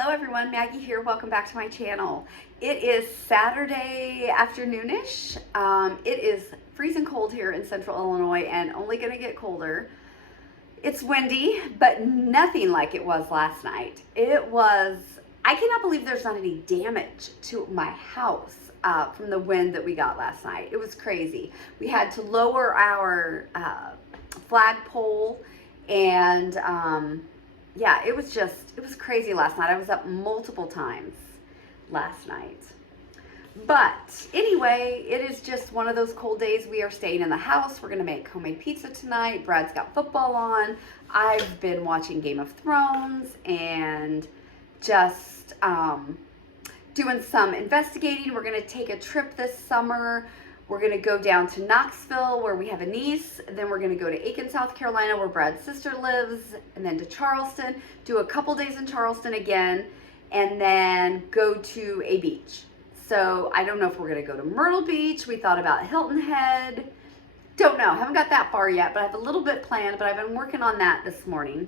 Hello everyone, Maggie here. Welcome back to my channel. It is Saturday afternoonish. It is freezing cold here in central Illinois and only going to get colder. It's windy, but nothing like it was last night. I cannot believe there's not any damage to my house from the wind that we got last night. It was crazy. We had to lower our flagpole and yeah, it was crazy last night. I was up multiple times last night. But anyway, it is just one of those cold days. We are staying in the house. We're going to make homemade pizza tonight. Brad's got football on. I've been watching Game of Thrones and just doing some investigating. We're going to take a trip this summer. We're going to go down to Knoxville where we have a niece. Then we're going to go to Aiken, South Carolina where Brad's sister lives. And then to Charleston, do a couple days in Charleston again, and then go to a beach. So I don't know if we're going to go to Myrtle Beach. We thought about Hilton Head. Don't know. Haven't got that far yet, but I have a little bit planned, but I've been working on that this morning.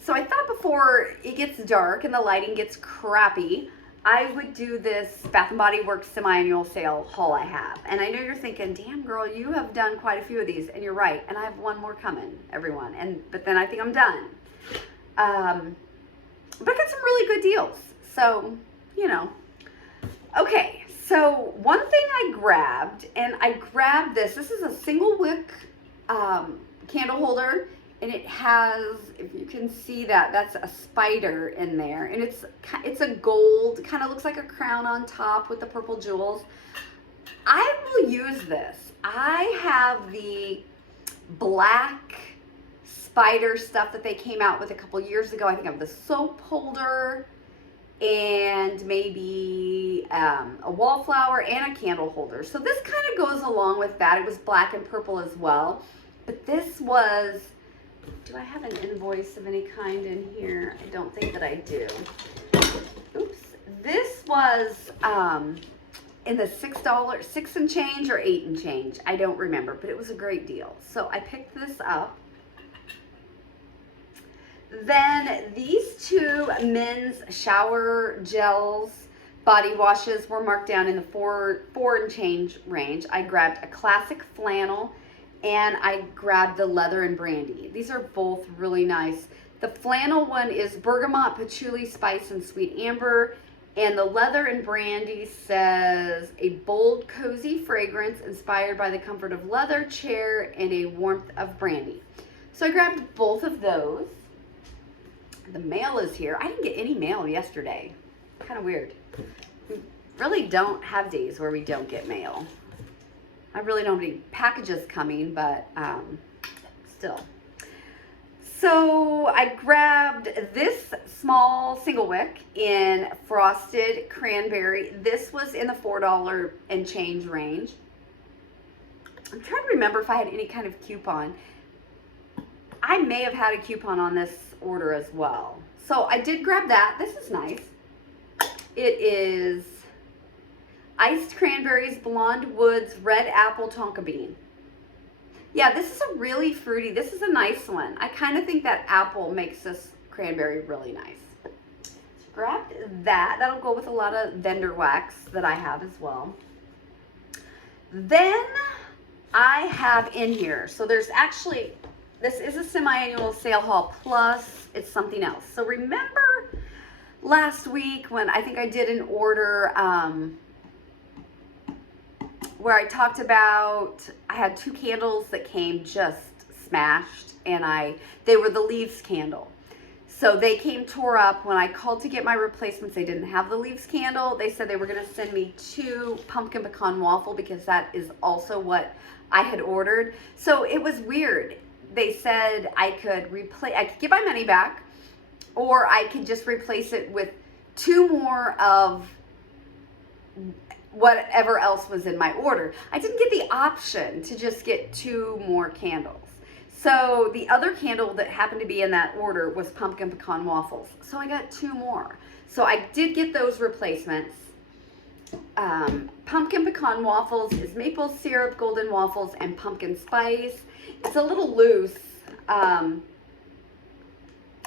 So I thought before it gets dark and the lighting gets crappy, I would do this Bath & Body Works semi-annual sale haul I have. And I know you're thinking, damn girl, you have done quite a few of these. And you're right. And I have one more coming, everyone. But then I think I'm done. But I got some really good deals. So, you know. Okay, so one thing I grabbed, and I grabbed this. This is a single wick candle holder. And it has, if you can see that, that's a spider in there. And it's a gold, kind of looks like a crown on top with the purple jewels. I will use this. I have the black spider stuff that they came out with a couple years ago. I think I have the soap holder and maybe a wallflower and a candle holder. So this kind of goes along with that. It was black and purple as well. But this was... Do I have an invoice of any kind in here? I don't think that I do. Oops. This was in the $6, 6 and change or 8 and change. I don't remember, but it was a great deal. So I picked this up. Then these two men's shower gels, body washes were marked down in the 4 and change range. I grabbed a classic flannel and I grabbed the leather and brandy. These are both really nice. The flannel one is bergamot, patchouli, spice, and sweet amber. And the leather and brandy says a bold, cozy fragrance inspired by the comfort of leather, chair, and a warmth of brandy. So I grabbed both of those. The mail is here. I didn't get any mail yesterday. Kind of weird. We really don't have days where we don't get mail. I really don't have any packages coming, but still. So I grabbed this small single wick in frosted cranberry. This was in the $4 and change range. I'm trying to remember if I had any kind of coupon. I may have had a coupon on this order as well. So I did grab that. This is nice. It is iced cranberries, blonde woods, red apple, tonka bean. Yeah, this is a really fruity, this is a nice one. I kind of think that apple makes this cranberry really nice. Grabbed that. That'll go with a lot of vendor wax that I have as well. Then I have in here, so there's actually, this is a semi-annual sale haul plus it's something else. So remember last week when I think I did an order, where I talked about I had 2 candles that came just smashed, and they were the leaves candle. So they came tore up. When I called to get my replacements, they didn't have the leaves candle. They said they were going to send me 2 pumpkin pecan waffle because that is also what I had ordered. So it was weird. They said I could get my money back, or I could just replace it with 2 more of whatever else was in my order. I didn't get the option to just get 2 more candles. So the other candle that happened to be in that order was pumpkin pecan waffles. So I got 2 more. So I did get those replacements. Pumpkin pecan waffles is maple syrup, golden waffles, and pumpkin spice. It's a little loose. I'm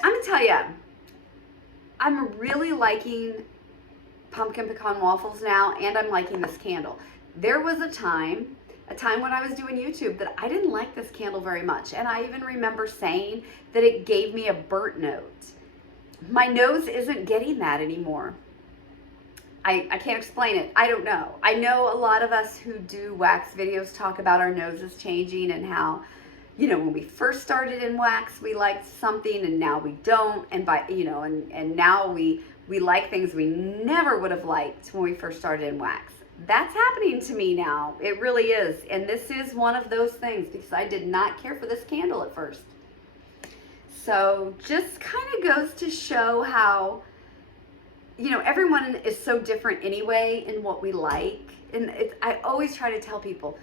gonna tell you, I'm really liking pumpkin pecan waffles now, and I'm liking this candle. There was a time when I was doing YouTube that I didn't like this candle very much, and I even remember saying that it gave me a burnt note. My nose isn't getting that anymore. I can't explain it. I don't know. I know a lot of us who do wax videos talk about our noses changing and how, you know, when we first started in wax, we liked something and now we don't. And and now we like things we never would have liked when we first started in wax. That's happening to me now. It really is. And this is one of those things because I did not care for this candle at first. So just kind of goes to show how, you know, everyone is so different anyway in what we like. And I always try to tell people,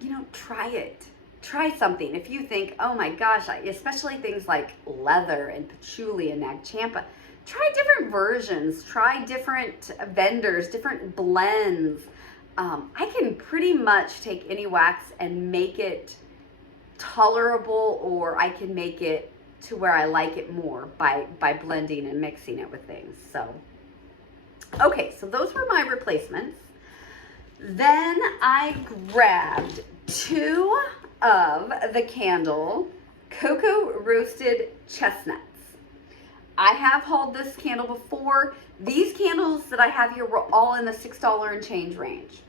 you know, try it. Try something. If you think, oh my gosh, especially things like leather and patchouli and nag champa, try different versions. Try different vendors, different blends. I can pretty much take any wax and make it tolerable, or I can make it to where I like it more by blending and mixing it with things. So okay, so those were my replacements. Then I grabbed 2 of the candle cocoa roasted chestnuts. I have hauled this candle before. These candles that I have here were all in the $6 and change range.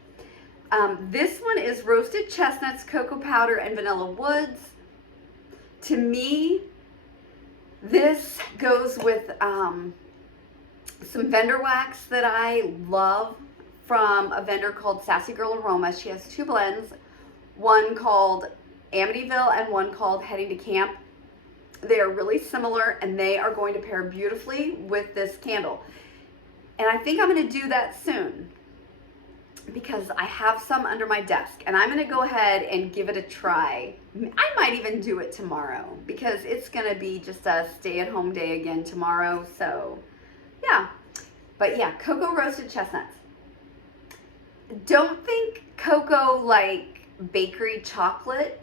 This one is roasted chestnuts, cocoa powder, and vanilla woods. To me, this goes with some vendor wax that I love from a vendor called Sassy Girl Aroma. She has 2 blends, one called Amityville and one called Heading to Camp. They are really similar and they are going to pair beautifully with this candle. And I think I'm going to do that soon because I have some under my desk and I'm going to go ahead and give it a try. I might even do it tomorrow because it's going to be just a stay-at-home day again tomorrow. So yeah, but yeah, cocoa roasted chestnuts. Don't think cocoa like bakery chocolate.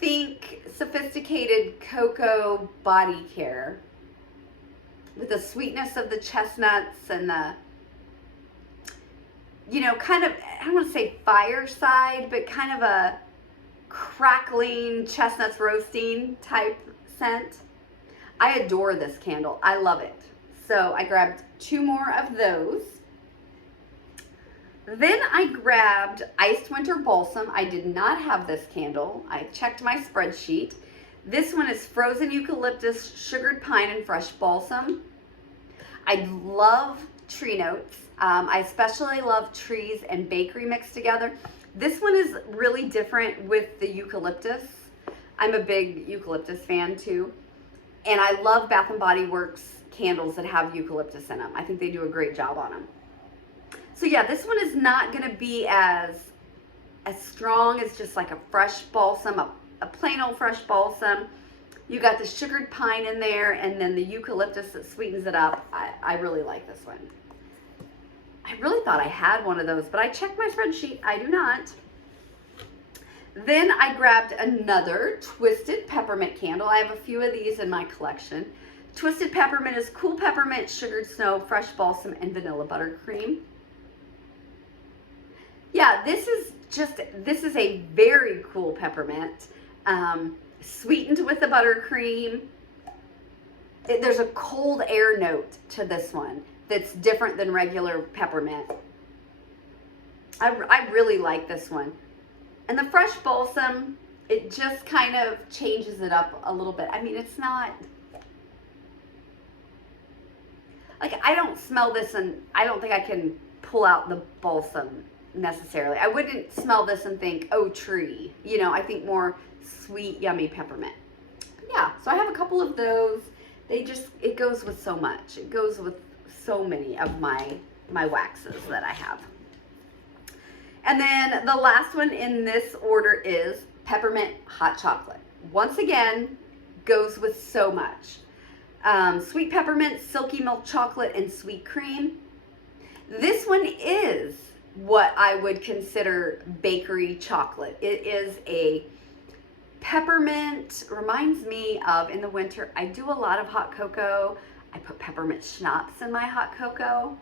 Think sophisticated cocoa body care with the sweetness of the chestnuts and the, you know, kind of, I don't want to say fireside, but kind of a crackling chestnuts roasting type scent. I adore this candle. I love it. So I grabbed 2 more of those. Then I grabbed Iced Winter Balsam. I did not have this candle. I checked my spreadsheet. This one is frozen eucalyptus, sugared pine, and fresh balsam. I love tree notes. I especially love trees and bakery mixed together. This one is really different with the eucalyptus. I'm a big eucalyptus fan too. And I love Bath & Body Works candles that have eucalyptus in them. I think they do a great job on them. So yeah, this one is not going to be as strong as just like a fresh balsam, a plain old fresh balsam. You got the sugared pine in there and then the eucalyptus that sweetens it up. I really like this one. I really thought I had one of those, but I checked my spreadsheet. I do not. Then I grabbed another Twisted Peppermint candle. I have a few of these in my collection. Twisted Peppermint is cool peppermint, sugared snow, fresh balsam, and vanilla buttercream. Yeah, this is a very cool peppermint, sweetened with the buttercream. There's a cold air note to this one that's different than regular peppermint. I really like this one. And the fresh balsam, it just kind of changes it up a little bit. I mean, it's not, like, I don't smell this and I don't think I can pull out the balsam necessarily. I wouldn't smell this and think, oh, tree. You know, I think more sweet, yummy peppermint. Yeah, so I have a couple of those. It goes with so much. It goes with so many of my waxes that I have. And then the last one in this order is peppermint hot chocolate. Once again, goes with so much. Sweet peppermint, silky milk chocolate, and sweet cream. This one is what I would consider bakery chocolate. It is a peppermint, reminds me of in the winter, I do a lot of hot cocoa. I put peppermint schnapps in my hot cocoa,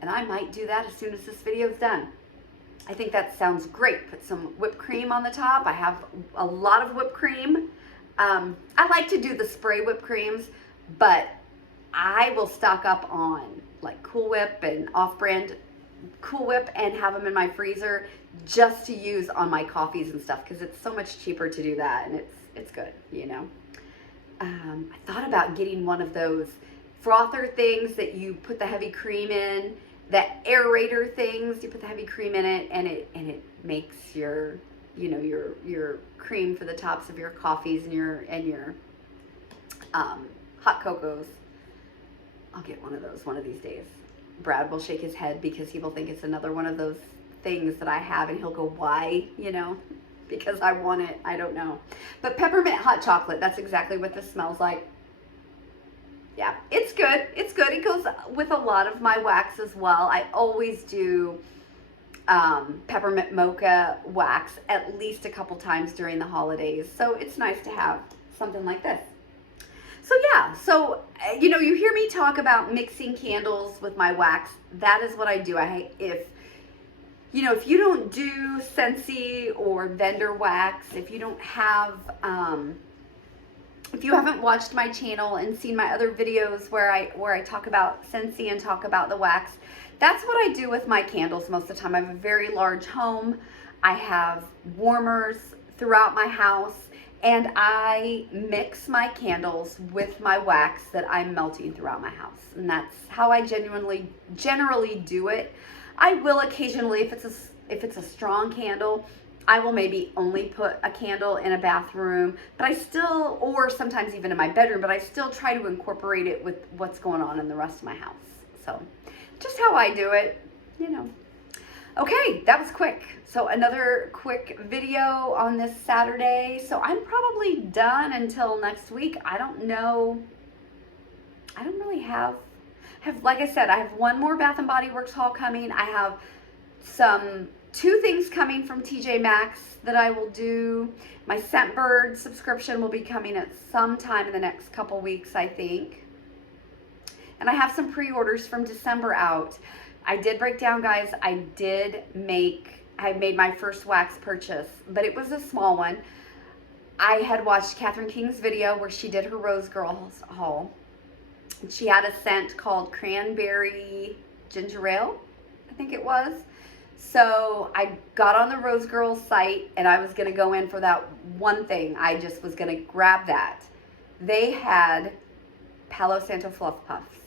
and I might do that as soon as this video is done. I think that sounds great. Put some whipped cream on the top. I have a lot of whipped cream. I like to do the spray whipped creams, but I will stock up on like Cool Whip and off-brand Cool Whip and have them in my freezer just to use on my coffees and stuff, because it's so much cheaper to do that, and it's good, you know. I thought about getting one of those frother things that you put the heavy cream in, that aerator things, you put the heavy cream in it, and it makes your, you know, your cream for the tops of your coffees and your hot cocos. I'll get one of those one of these days. Brad will shake his head because he will think it's another one of those things that I have, and he'll go, why, you know, because I want it. I don't know. But peppermint hot chocolate, that's exactly what this smells like. Yeah, it's good. It's good. It goes with a lot of my wax as well. I always do peppermint mocha wax at least a couple times during the holidays. So it's nice to have something like this. So yeah, so, you know, you hear me talk about mixing candles with my wax. That is what I do. If you don't do Scentsy or vendor wax, if you don't have, if you haven't watched my channel and seen my other videos where I talk about Scentsy and talk about the wax, that's what I do with my candles most of the time. I have a very large home. I have warmers throughout my house, and I mix my candles with my wax that I'm melting throughout my house. And that's how I generally do it. I will occasionally, if it's a strong candle, I will maybe only put a candle in a bathroom, but I still, or sometimes even in my bedroom, but I still try to incorporate it with what's going on in the rest of my house. So just how I do it, you know. Okay, that was quick. So another quick video on this Saturday. So I'm probably done until next week. I don't know. I don't really have, like I said, I have one more Bath & Body Works haul coming. I have two things coming from TJ Maxx that I will do. My Scentbird subscription will be coming at some time in the next couple weeks, I think. And I have some pre-orders from December out. I did break down, guys. I made my first wax purchase, but it was a small one. I had watched Catherine King's video where she did her Rose Girls haul. She had a scent called Cranberry Ginger Ale, I think it was. So I got on the Rose Girls site, and I was going to go in for that one thing. I just was going to grab that. They had Palo Santo Fluff Puffs,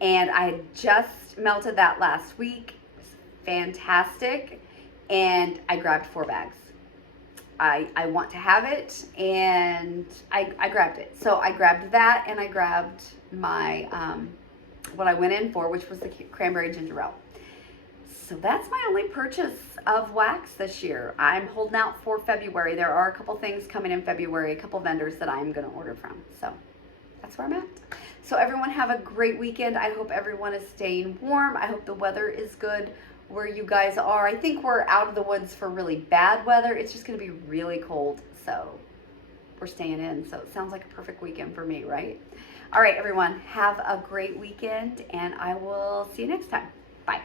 and I had just melted that last week. It was fantastic, and I grabbed 4 bags. I want to have it, and I grabbed it. So I grabbed that, and I grabbed my, what I went in for, which was the Cranberry Ginger Ale. So that's my only purchase of wax this year. I'm holding out for February. There are a couple things coming in February, a couple vendors that I'm going to order from. So that's where I'm at. So everyone have a great weekend. I hope everyone is staying warm. I hope the weather is good where you guys are. I think we're out of the woods for really bad weather. It's just going to be really cold. So we're staying in. So it sounds like a perfect weekend for me, right? All right, everyone, have a great weekend, and I will see you next time. Bye.